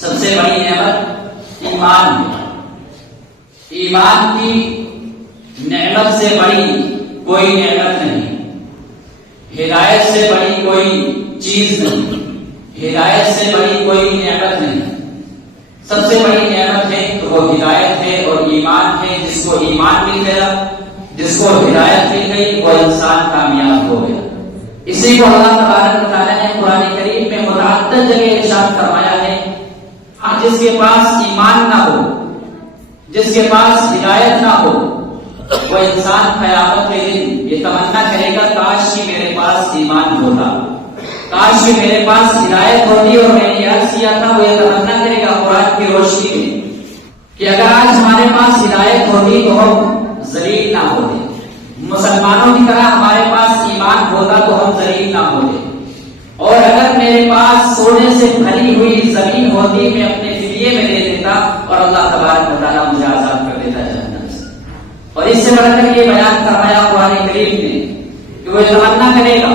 سب سے بڑی نعمت ایمان ہے۔ ایمان کی نعمت سے بڑی کوئی نعمت نہیں، ہدایت سے بڑی کوئی چیز نہیں، ہدایت سے بڑی کوئی نعمت نہیں۔ سب سے بڑی نعمت ہے تو وہ ہدایت ہے اور ایمان ہے۔ جس کو ایمان مل گیا، جس کو ہدایت مل گئی، وہ انسان کامیاب ہو گیا۔ اسی کو اللہ تبارک و تعالیٰ نے قرآن کریم میں متعدد جگہ ارشاد فرمایا ہے، جس کے پاس ایمان نہ ہو، جس کے پاس ہدایت نہ ہو، وہ انسان قیامت کے دن یہ تمنا کرے گا کاش کہ میرے پاس ایمان ہوتا، کاش کہ میرے پاس ہدایت ہوتی، اور میں نے عرض کیا تھا وہ یہ تمنا کرے گا قرآن کی روشنی میں کہ اگر آج ہمارے پاس ہدایت ہوتی تو ہم ذلیل نہ ہوتے، مسلمانوں کی طرح ہمارے پاس ایمان ہوتا تو ہم ذلیل نہ ہوتے، اور اگر میرے پاس سونے سے بھری ہوئی زمین ہوتی میں اپنے فدیے میں دے دیتا اور اللہ تبارک و تعالیٰ مجھے آزاد کر دیتا جہنم سے۔ اور اس سے بڑھ کر یہ بیان فرمایا قرآن کریم نے کہ وہ تمنا کرے گا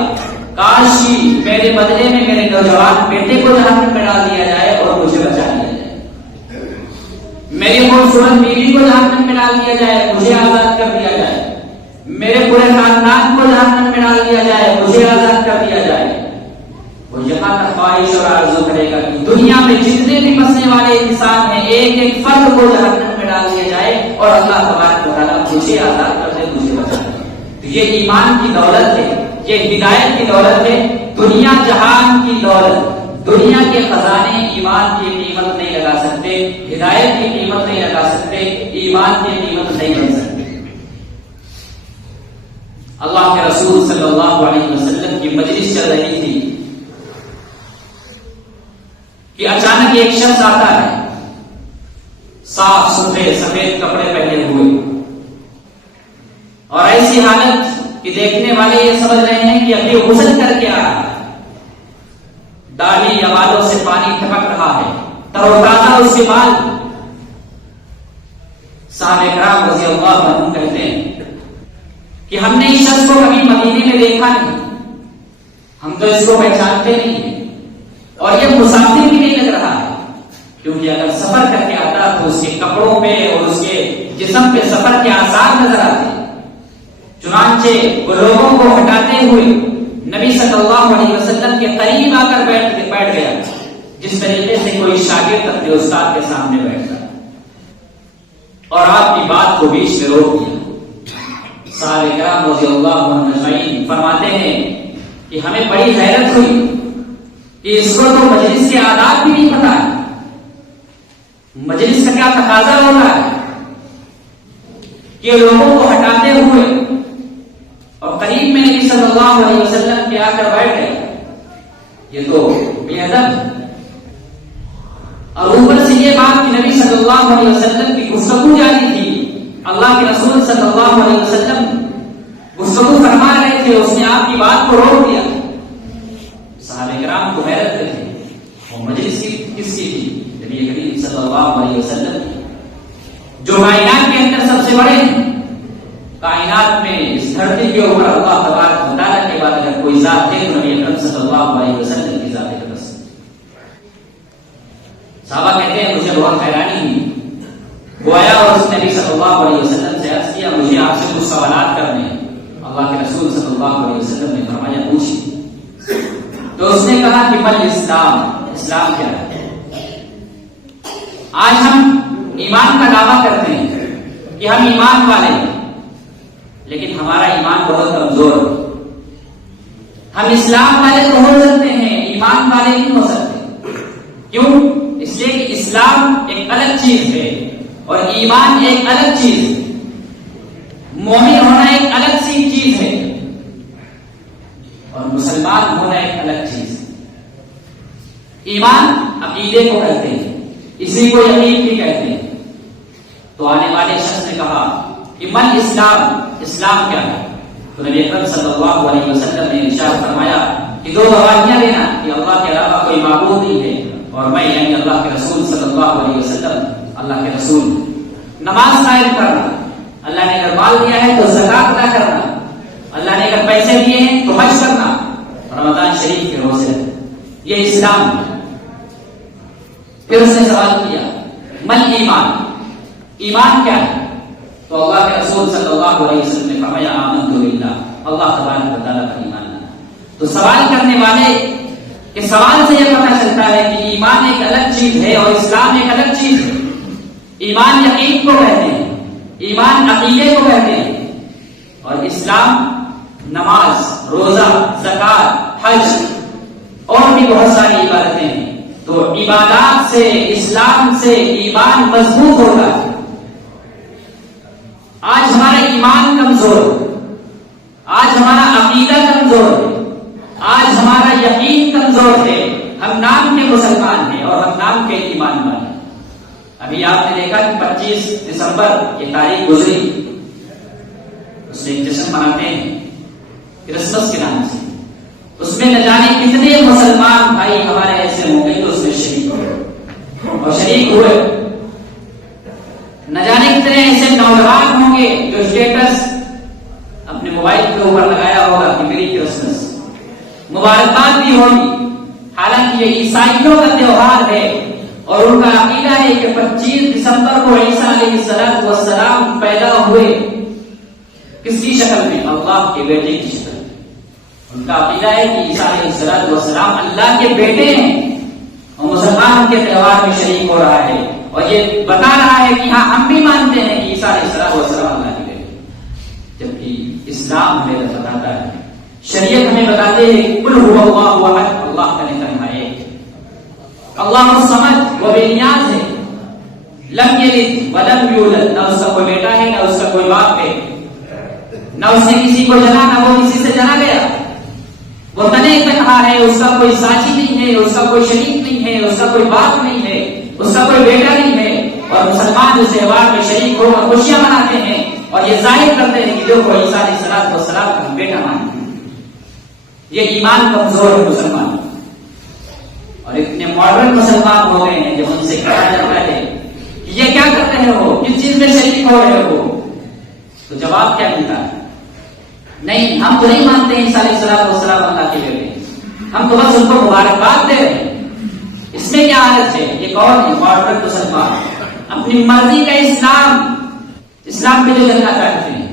کاش ہی میرے بدلے میں میرے نوجوان بیٹے کو جہنم میں ڈال دیا جائے اور مجھے بچا لیا جائے، میری خوبصورت بیوی کو جہنم میں ڈال دیا جائے، مجھے آزاد کر دیا جائے، میرے پورے خاندان کو جہنم میں ڈال دیا جائے، مجھے آزاد کر دیا جائے۔ وہ یہاں تک خواہش اور آرزو کرے گا کہ دنیا میں جتنے بھی بسنے والے انسان ہیں ایک ایک فرد کو جہنم میں ڈال دیا جائے اور اللہ تبارک و تعالیٰ مجھے آزاد کر دے، مجھے بچا دے۔ تو یہ ایمان کی دولت ہے، یہ ہدایت کی دولت ہے، دنیا جہان کی دولت، دنیا کے خزانے ایمان کی قیمت نہیں لگا سکتے، ہدایت کی قیمت نہیں لگا سکتے، ایمان کی قیمت نہیں لگ سکتے۔ اللہ کے رسول صلی اللہ علیہ وسلم کی مجلس چل رہی تھی کہ اچانک ایک شخص آتا ہے، صاف ستھرے سفید کپڑے پہنے ہوئے، اور ایسی حالت کہ دیکھنے والے یہ سمجھ رہے ہیں کہ ابھی غسل کر کے آ رہا ہے، داڑھی یا بالوں سے پانی ٹپک رہا ہے، تر و تازہ اس کے بال۔ صحابہ کرام رضی اللہ عنہم کہتے ہیں کہ ہم نے اس شخص کو کبھی مدینے میں دیکھا نہیں، ہم تو اس کو پہچانتے نہیں ہیں، اور یہ مسافر بھی نہیں لگ رہا ہے، کیونکہ اگر سفر کر کے آتا تو اس کے کپڑوں پہ اور اس کے جسم پہ سفر کے آثار نظر آتے۔ چنانچہ وہ لوگوں کو ہٹاتے ہوئے نبی صلی اللہ علیہ وسلم کے قریب آ کر بیٹھ گیا، جس طریقے سے کوئی شاگرد اپنے استاد کے سامنے بیٹھتا، اور آپ کی بات کو بیچ میں روک دیا۔ صحابہ کرام رضی اللہ عنہم اجمعین فرماتے ہیں کہ ہمیں بڑی حیرت ہوئی کہ اس کو تو مجلس کے آداب بھی نہیں پتا ہے، مجلس کا کیا تقاضا ہوتا ہے کہ لوگوں کو ہٹاتے ہوئے اور قریب میں نبی صلی اللہ علیہ وسلم کے آ کر بیٹھ گئے، یہ تو بے ادب۔ اور اوپر سے یہ بات کہ نبی صلی اللہ علیہ وسلم کی گفتگو جاری تھی، اللہ کے رسول صلی اللہ علیہ وسلم گفتگو فرما رہے تھے، اس نے آپ کی بات کو روک دیا۔ صحابہ کرام کو حیرت تھی، وہ مجلس کس کی تھی؟ نبی کریم صلی اللہ علیہ وسلم جو کائنات کے اندر سب سے بڑے ہیں، کائنات میں اس دھرتی کے اوپر اللہ تبارک و تعالیٰ کے بعد اگر کوئی ذات ہے تو نبی اکرم صلی اللہ علیہ وسلم کی ذات ہے بس۔ صحابہ کہتے ہیں مجھے بہت حیرانی ہوئی، وہ آیا اور اس نبی صلی اللہ علیہ وسلم سے عرض کیا مجھے آپ سے کچھ سوالات کرنے ہیں۔ اللہ کے رسول صلی اللہ علیہ وسلم نے فرمایا پوچھیے۔ تو اس نے کہا کہ مل اسلام، اسلام کیا ہے؟ آج ہم ایمان کا دعویٰ کرتے ہیں کہ ہم ایمان والے ہیں، لیکن ہمارا ایمان بہت کمزور ہے۔ ہم اسلام والے تو ہو سکتے ہیں، ایمان والے نہیں ہو سکتے۔ کیوں؟ اس لیے کہ اسلام ایک الگ چیز ہے اور ایمان ایک الگ چیز ہے، مومن ہونا ایک الگ سی چیز ہے اور مسلمان ہونا ایک الگ چیز ہے۔ ایمان عقیدے کو کہتے ہیں، اسی کو یقین بھی کہتے ہیں۔ تو آنے والے شخص نے کہا کہ من اسلام، اسلام کیا ہے؟ تو نبی اکرم صلی اللہ علیہ وسلم نے ارشاد فرمایا کہ دو گواہیاں دینا کہ اللہ کے علاوہ کوئی معبود نہیں ہے اور میں یعنی اللہ کے رسول صلی اللہ علیہ وسلم اللہ کے رسول۔ نماز قائم کرنا، اللہ نے اگر مال دیا ہے تو زکات ادا کرنا، اللہ نے اگر پیسے دیے ہیں تو حج کرنا، رمضان شریف کے روزے، یہ اسلام ہے۔ پھر اس نے سوال کیا من ایمان، ایمان کیا ہے؟ تو اللہ کے رسول صلی اللہ علیہ وسلم نے فرمایا آمنت باللہ، اللہ تبارک و تعالیٰ پر ایمان لانا۔ تو سوال کرنے والے کہ سوال سے یہ پتہ چلتا ہے کہ ایمان ایک الگ چیز ہے اور اسلام ایک الگ چیز ہے۔ ایمان یقین کو کہتے ہیں، ایمان عقیدے کو کہتے ہیں، اور اسلام نماز، روزہ، زکات، حج اور بھی بہت ساری عبادتیں ہیں۔ تو عبادات سے، اسلام سے ایمان مضبوط ہوتا ہے۔ آج ہمارا ایمان کمزور ہے، آج ہمارا عقیدہ کمزور ہے، آج ہمارا یقین کمزور ہے۔ ہم نام کے مسلمان ہیں اور ہم نام کے ایمان والے ہیں۔ ابھی آپ نے دیکھا کہ 25 دسمبر یہ تاریخ گزری، اس میں ایک جشن مناتے ہیں کرسمس کے نام سے، اس میں نہ جانے کتنے مسلمان بھائی ہمارے ایسے ہوں گے جو اس میں شریک ہوئے اور شریک ہوئے، نہ جانے کتنے ایسے نوجوان ہوں گے جو اسٹیٹس اپنے موبائل کے اوپر لگایا ہوگا کہ میری کرسمس، مبارکباد بھی ہوگی، حالانکہ یہ عیسائیوں کا تہوار ہے اور ان کا عقیدہ ہے کہ 25 دسمبر کو عیسیٰ علیہ السلام پیدا ہوئے، کس کی شکل میں؟ اللہ کے بیٹے کی شکل میں۔ ان کا عقیدہ ہے کہ عیسیٰ علیہ السلام اللہ کے بیٹے ہیں اور مسلمان ان کے تہوار میں شریک ہو رہا ہے اور یہ بتا رہا ہے کہ ہاں ہم بھی مانتے ہیں کہ عیسیٰ علیہ السلام اللہ کے بیٹے، جبکہ اسلام ہمیں بتاتا ہے، شریعت ہمیں بتاتے ہیں قل هو اللہ احد، اللہ کا تنہا ایک، اللہ الصمد، وہ بے نیاز ہے، لم یلد ولم یولد، نہ اس کا کوئی بیٹا ہے نہ اس کا کوئی باپ ہے، نہ اس نے کسی کو جنا نہ وہ کسی سے جنا گیا، وہ تنے تنہا ہے، اس کا کوئی ساتھی نہیں ہے، اس کا کوئی شریک نہیں ہے، اس کا کوئی باپ نہیں ہے، اس کا کوئی بیٹا نہیں ہے، اور مسلمان اس تہوار میں شریک ہو کر خوشیاں مناتے ہیں اور یہ ظاہر کرتے ہیں کہ دیکھو عیسیٰ علیہ السلام کا ہم بیٹا مانتے ہیں۔ یہ ایمان کمزور ہے مسلمان، اور اتنے ماڈرن مسلمان ہو گئے ہیں جب ان سے کہا جاتا ہے کہ یہ کیا کرتے ہیں، وہ کس چیز میں شریک ہو رہے ہو، تو جواب کیا ملتا ہے؟ نہیں، ہم تو نہیں مانتے ہیں عیسیٰ علیہ السلام اللہ کے بیٹے، ہم تو بس ان کو مبارکباد دے رہے ہیں۔ اس میں کیا حالت ہے؟ یہ کون ہے؟ ماڈرن مسلمان اپنی مرضی کا اسلام پہ جو چلنا چاہتے ہیں،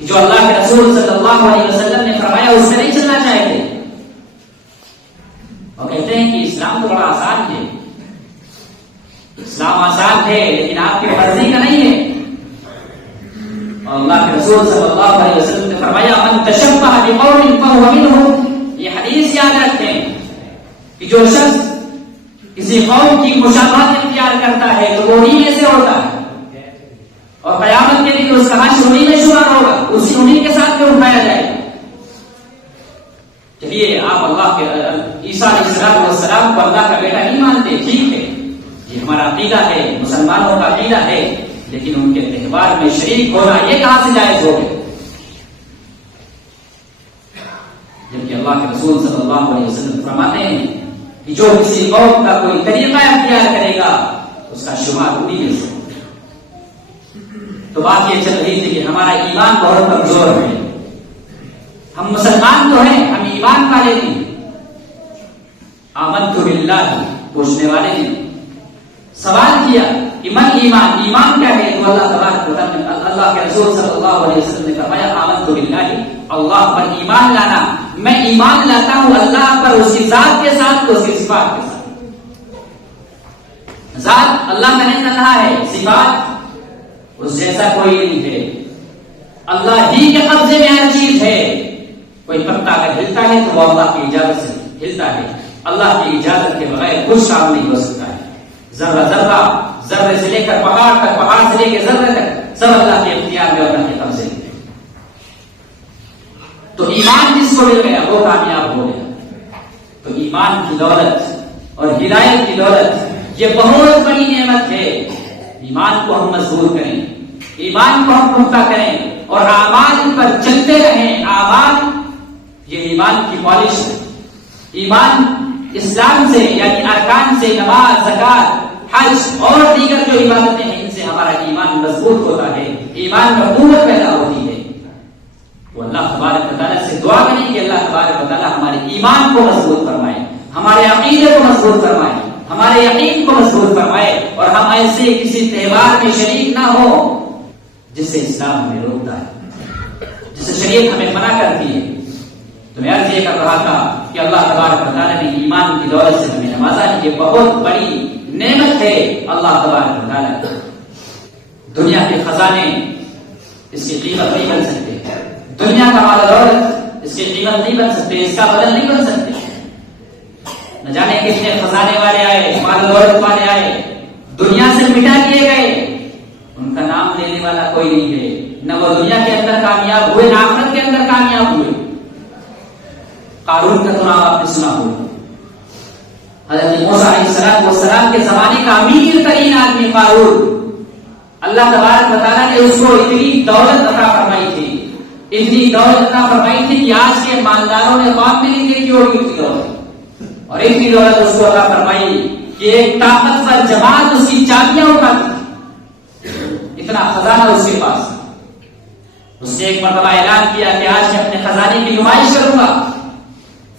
جو اللہ کے رسول صلی اللہ علیہ وسلم نے فرمایا اس میں نہیں چلنا چاہتے، اور کہتے ہیں کہ اسلام تو بڑا آسان ہے، اسلام آسان ہے لیکن آپ کی مرضی کا نہیں ہے۔ اور اللہ کے رسول صلی اللہ علیہ وسلم نے فرمایا من تشبہ بقوم فهو منهم، یہ حدیث یاد رکھیں کہ جو شخص کسی قوم کی مشابہت اختیار کرتا ہے تو وہ انہی میں سے ہوتا ہے، اور قیامت کے دن اس کا حشر انہی میں شمار ہوگا، اسی انہی کے ساتھ میں اٹھایا جائے گا۔ چلیے آپ اللہ کے عیسیٰ علیہ السلام کو اللہ کا بیٹا نہیں مانتے، ٹھیک ہے، یہ ہمارا عقیدہ ہے، مسلمانوں کا عقیدہ ہے، لیکن ان کے تہوار میں شریک ہونا یہ کہاں سے جائز ہو گیا؟ جبکہ اللہ کے رسول صلی اللہ علیہ وسلم فرماتے ہیں کہ جو کسی قوم کا کوئی طریقہ اختیار کرے گا اس کا شمار انہی میں سے ہوگا۔ تو بات یہ چل رہی تھی کہ ہمارا ایمان بہت کمزور ہے، ہم مسلمان تو ہیں، ہم ایمان والے نہیں۔ آمنت باللہ، پوچھنے والے نے سوال کیا کہ من ایمان، ایمان کیا ہے؟ تو اللہ کے رسول صلی اللہ علیہ وسلم نے فرمایا آمنت باللہ، اللہ پر ایمان لانا، میں ایمان لاتا ہوں اللہ پر، اس کی ذات کے ساتھ تو اس کی صفات کے ساتھ۔ ذات اللہ کا نہیں تنہا ہے، صفات اس جیسا کوئی نہیں ہے، اللہ ہی کے قبضے میں ہر چیز ہے۔ کوئی پتا اگر ہلتا ہے تو وہ اللہ کی اجازت سے ہلتا ہے، اللہ کی اجازت کے بغیر کچھ کام نہیں ہو سکتا ہے۔ ذرہ ذرہ، ذرے سے لے کر پہاڑ تک، پہاڑ سے لے کے ذرے تک، سب اللہ کے اختیار میں، اللہ کے قبضے میں۔ تو ایمان جس کو مل گیا وہ کامیاب ہو گیا۔ تو ایمان کی دولت اور ہدایت کی دولت یہ بہت بڑی نعمت ہے۔ ایمان کو ہم مضبوط کریں، ایمان کو ہم پختہ کریں اور اعمال پر چلتے رہیں۔ اعمال یہ ایمان کی پالش ہے۔ ایمان اسلام سے یعنی ارکان سے، نماز، زکات، حج اور دیگر جو عبادتیں ہیں ان سے ہمارا ایمان مضبوط ہوتا ہے، ایمان میں قوت پیدا ہوتی ہے۔ تو اللہ تبارک و تعالیٰ سے دعا کریں کہ اللہ تبارک و تعالیٰ ہمارے ایمان کو مضبوط فرمائے، ہمارے عقیدے کو مضبوط فرمائے، ہمارے یقین کو مضبوط فرمائے اور ہم ایسے کسی تہوار میں شریک نہ ہو جسے اسلام ہمیں روکتا ہے، جسے شریعت ہمیں منع کرتی ہے۔ تو میں عرض یہ کر رہا تھا کہ اللہ تبارک و تعالیٰ نے ایمان کی دولت سے ہمیں نوازا ہے، یہ بہت بڑی نعمت ہے اللہ تبارک و تعالیٰ۔ دنیا کے خزانے اس کی قیمت نہیں بن سکتے، دنیا کا مال و دولت اس کی قیمت نہیں بن سکتے، اس کا بدل نہیں بن سکتے۔ نہ جانے کتنے خزانے والے آئے، مال و دولت والے آئے، دنیا سے مٹا دیے گئے، ان کا نام لینے والا کوئی نہیں ہے، نہ وہ دنیا کے اندر کامیاب ہوئے نہ آخرت کے اندر کامیاب ہوئے۔ قارون کا تو نام آپ نے سنا ہو، حضرت موسیٰ علیہ السلام کے زمانے کا امیر ترین آدمی قارون، اللہ تبارک و تعالیٰ نے اس کو اتنی دولت عطا فرمائی تھی، اتنی دولت عطا فرمائی تھی کہ آج کے مالداروں نے خواب میں نہیں دیکھی ہوگی اتنی دولت، اور اتنی دولت اس کو عطا فرمائی کہ ایک طاقتور جماعت اس کی چابیاں اٹھاتی تھی، اتنا خزانہ اس کے پاس۔ اس نے ایک مرتبہ اعلان کیا کہ آج میں اپنے خزانے کی نمائش کروں گا،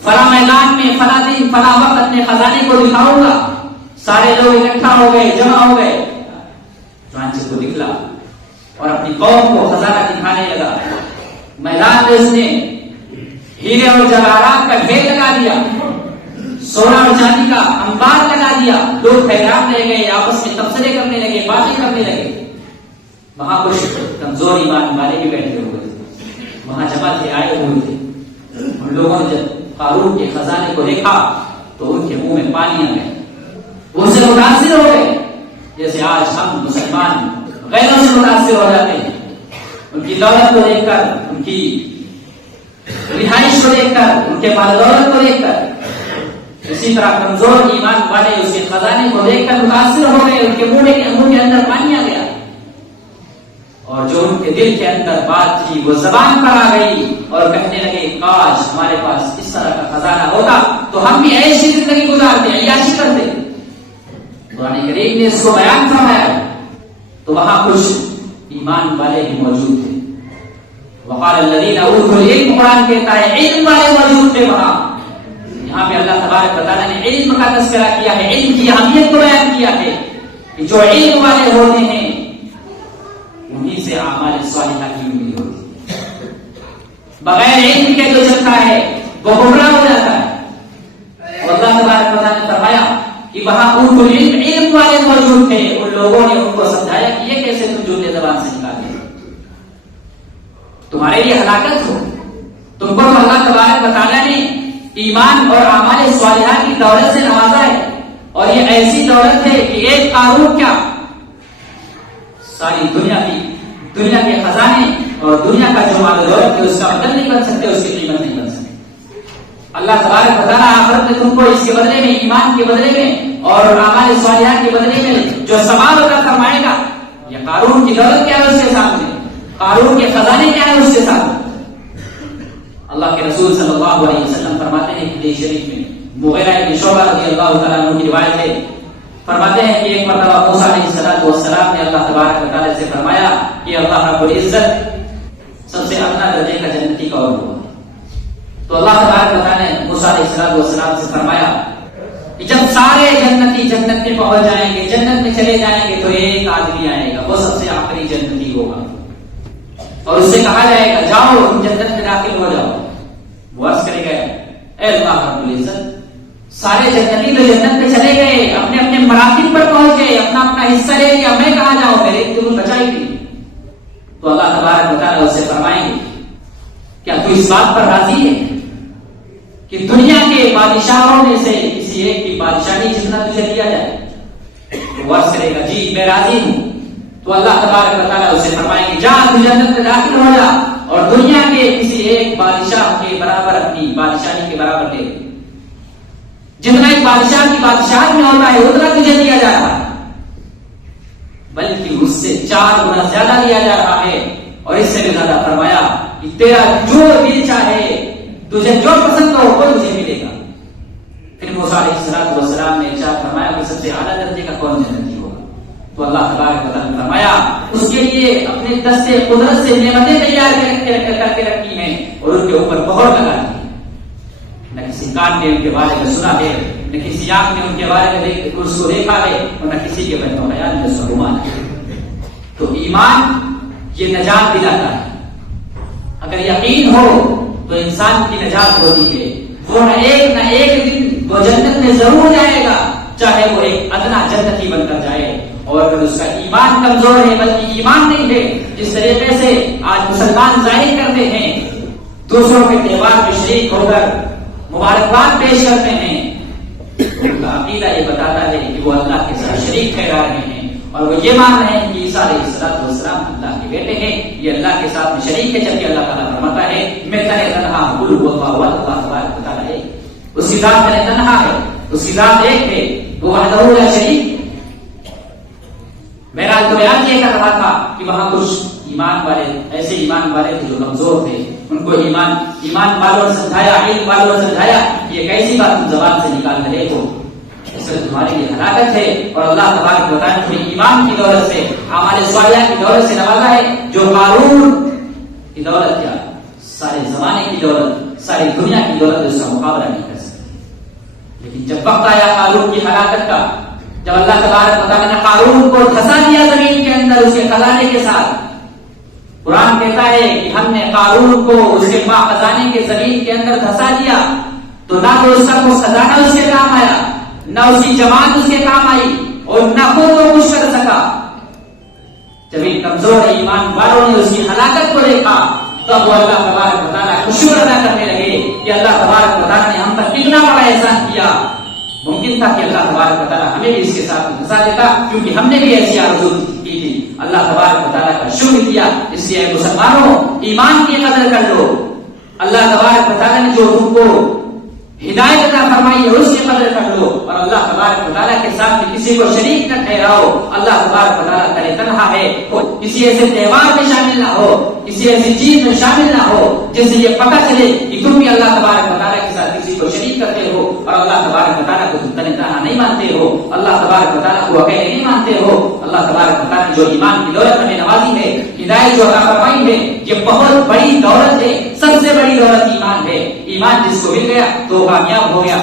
فلاں میدان میں فلاں دن فلاں وقت اپنے خزانے کو دکھاؤں گا۔ سارے لوگ اکٹھا ہو گئے، جمع ہو گئے، چنانچہ کو نکلا اور اپنی قوم کو خزانہ دکھانے لگا۔ میدان میں اس نے ہیرے اور جواہرات کا ڈھیر لگا دیا، سونا اور چاندی کا انبار لگا دیا، لوگ حیران رہ گئے، آپس میں تبصرے کرنے لگے، باتیں کرنے لگے۔ وہاں کچھ کمزور ایمان والے بھی بیٹھے ہوئے تھے، وہاں جمع تھے، آئے ہوئے تھے۔ ان لوگوں نے جب قارون کے خزانے کو دیکھا تو ان کے منہ میں پانی آ گیا، وہ ان سے متاثر ہو گئے، جیسے آج ہم مسلمان غیروں سے متاثر ہو جاتے ہیں، ان کی دولت کو دیکھ کر، ان کی رہائش کو دیکھ کر، ان کے مال دولت کو دیکھ کر۔ اسی طرح کمزور ایمان والے اس کے خزانے کو دیکھ کر متاثر ہو گئے، ان کے منہ کے اندر پانی آ گیا، اور جو ان کے دل کے اندر بات تھی وہ زبان پر آ گئی، اور کہنے لگے کاش ہمارے پاس اس طرح کا خزانہ ہوتا تو ہم بھی ایسی زندگی گزارتے، عیاشی کرتے۔ قرآن کریم نے اس کو بیان فرمایا، تو وہاں کچھ ایمان والے بھی موجود تھے۔ وقال الذین اوتوا العلم، قرآن کہتا ہے علم والے موجود تھے وہاں۔ یہاں پہ اللہ تبارک و تعالیٰ نے علم کا تذکرہ کیا ہے، علم کی اہمیت کو بیان کیا ہے کہ جو علم والے ہوتے ہیں انہی سے اعمال صالحہ کی امید ہوتی ہے، بغیر علم کے جو چلتا ہے وہ گمراہ ہو جاتا ہے۔ اور اللہ تبارک و تعالیٰ نے فرمایا کہ وہاں اوتوا العلم، علم والے موجود تھے، ان لوگوں نے ان کو سمجھایا کہ یہ کیسے تم جملے زبان سے نکالتے، تمہارے لیے ہلاکت ہو، تم کو اللہ تبارک و تعالیٰ نے ایمان اور اعمال صالحہ کی دولت سے نوازا ہے، اور یہ ایسی دولت ہے کہ ایک قارون کیا ساری دنیا کے خزانے اور دنیا کا جو مال و دولت ہے اس کا بدل نہیں بن سکتے، اس کی قیمت نہیں بن سکتے۔ اللہ تبارک و تعالیٰ آخرت میں تم کو اس کے بدلے میں، ایمان کے بدلے میں اور اعمال صالحہ کے بدلے میں جو ثواب عطا فرمائے گا، یہ قارون کی دولت کیا ہے اس کے سامنے، قارون کے خزانے کیا ہے اس کے سامنے۔ اللہ کے رسول صلی اللہ علیہ وسلم فرماتے ہیں کہ حدیث شریف میں مغیرہ بن شعبہ رضی اللہ تعالیٰ عنہ کی روایت ہے، فرماتے ہیں کہ ایک مرتبہ موسیٰ علیہ السلام نے اللہ تبارک و تعالیٰ سے فرمایا کہ اللہ رب العزت سب سے ادنا درجے کا جنتی کون ہوگا؟ تو اللہ تبارک و تعالیٰ نے موسیٰ علیہ السلام سے فرمایا کہ جب سارے جنتی جنت میں پہنچ جائیں گے، جنت میں چلے جائیں گے، تو ایک آدمی آئے گا، وہ سب سے آخری جنتی ہوگا، اور اس سے کہا جائے گا جاؤ تم جنت میں داخل ہو جاؤ۔ وہ عرض کرے گا اے اللہ رب العزت، سارے جنتی تو جنت میں چلے گئے، اپنے اپنے مراتب پر پہنچ گئے، اپنا اپنا حصہ لے لیا، میں کہاں جاؤں، میرے تم بچائی تھی۔ تو اللہ تبارک و تعالیٰ اس سے فرمائیں گے کیا تو اس بات پر راضی ہے کہ دنیا کے بادشاہوں میں سے کسی ایک کی بادشاہی جتنا تجھے دیا جائے؟ وہ عرض کرے گا جی میں راضی ہوں۔ تو اللہ تبارک و تعالیٰ اسے فرمائیں گے جا تو جنت میں داخل ہو جا، اور دنیا کے کسی ایک بادشاہ کے برابر اپنی بادشاہی کے برابر لے، جتنا ایک بادشاہ کی بادشاہت میں ہوتا ہے اتنا تجھے دیا جا رہا ہے، بلکہ اس سے 4 گنا زیادہ دیا جا رہا ہے، اور اس سے بھی زیادہ فرمایا کہ تیرا جو دل چاہے، تجھے جو پسند ہو وہ تجھے ملے گا۔ پھر موسیٰ علیہ السلام نے ارشاد فرمایا کہ سب سے اعلیٰ درجے کا کون جنتی ہوگا؟ تو اللہ تبارک و تعالیٰ نے فرمایا اس کے لیے اپنے دستے قدرت سے نعمتیں تیار کر کے رکھی ہیں، اور ان کے اوپر مہر لگا دی ہے۔ نہ کسی کان نے ان کے بارے میں سنا ہے، نہ کسی آنکھ نے ان کے بارے میں اس کو دیکھا ہے اور نہ کسی کے بہن و خیال میں اس کا گمان ہے. تو ایمان یہ نجات دلاتا ہے. اگر یقین ہو تو انسان کی نجات ہوتی ہے. وہ نہ ایک دن وہ جنت میں ضرور جائے گا، چاہے وہ ایک ادنا جنتی بن کر جائے. اور اگر اس کا ایمان کمزور ہے، بلکہ ایمان نہیں ہے، جس طریقے سے آج مسلمان ظاہر کرتے ہیں، دوسروں کے تہوار میں شریک ہو کر مبارکباد پیش کرتے ہیں، ان کا عقیدہ یہ بتاتا ہے کہ وہ اللہ کے ساتھ شریک ٹھہرا رہے ہیں اور وہ یہ مان رہے ہیں کہ عیسیٰ علیہ السلام اللہ کے بیٹے ہیں، یہ اللہ کے ساتھ میں شریک ہے. جبکہ اللہ تعالیٰ فرماتا ہے میں تنہا قل هو اللہ تبارک و تعالیٰ ہے، اس کی ذات میں تنہا ہے، اس کی ذات ایک ہے، وہ وحدہ لا شریک. بہرحال تو بیان یہ کر رہا تھا کہ وہاں کچھ ایمان والے ایسے ایمان والے تھے جو کمزور تھے. ان کو ایمان والوں نے سمجھایا، علم والوں نے سمجھایا کہ یہ کیسی بات تم زبان سے نکال رہے ہو، اس سے تمہارے لیے ہلاکت ہے. اور اللہ تبارک و تعالیٰ نے ایمان کی دولت سے، ہمارے صالحہ کی دولت سے نوازا ہے. جو قارون کی دولت کیا، سارے زمانے کی دولت، ساری دنیا کی دولت اس کا مقابلہ نہیں کر سکتی. لیکن جب وقت آیا قارون کی ہلاکت کا، جب اللہ تبارک و تعالیٰ نے قارون کو دھسا دیا زمین کے اندر اس کے خزانے کے ساتھ، قرآن کہتا ہے کہ ہم نے قارون کو اس کے ماں خزانے کے زمین کے اندر دھسا دیا تو نہ تو اس کا کوئی خزانہ اس کے کام آیا، نہ اس کی جماعت اس کے کام آئی، اور نہ خود وہ کچھ کر سکا. جب ان کمزور ایمان والوں نے اس کی ہلاکت کو دیکھا تب وہ اللہ تبارک و تعالیٰ کا شکر ادا کرنے لگے کہ اللہ تبارک و تعالیٰ نے ہم پر کتنا بڑا احسان کیا. ممکن تھا کہ اللہ تبارک و تعالیٰ ہمیں بھی اس کے ساتھ دھسا دیتا، کیونکہ ہم نے بھی ایسی آرزو کی تھی. اللہ تبارک و تعالیٰ کا شکر کیا. اس لیے مسلمانوں ایمان کی قدر کر لو. اللہ تبارک و تعالیٰ نے جو تم کو ہدایت عطا فرمائی ہے اس کی قدر کر لو، اور اللہ تبارک و تعالیٰ کے ساتھ کسی کو شریک نہ ٹھہراؤ. اللہ تبارک و تعالیٰ کرے تنہا ہے، کسی ایسے تہوار میں شامل نہ ہو، کسی ایسی چیز میں شامل نہ ہو جس سے یہ پتہ چلے کہ تم بھی اللہ تبارک و تعالیٰ کے ساتھ کسی کو شریک کرتے ہو، اور اللہ تبارک و تعالیٰ کو تم تنہا نہیں مانتے ہو، اللہ تبارک و تعالیٰ کو اکیلے نہیں مانتے ہو. اللہ تبارک و تعالیٰ نے جو ایمان کی دولت ہمیں نوازی ہے، ہدایت جو عطا فرمائی ہے، یہ بہت بڑی دولت ہے. سب سے بڑی دولت ایمان ہے. ایمان جس کو مل گیا تو کامیاب ہو گیا.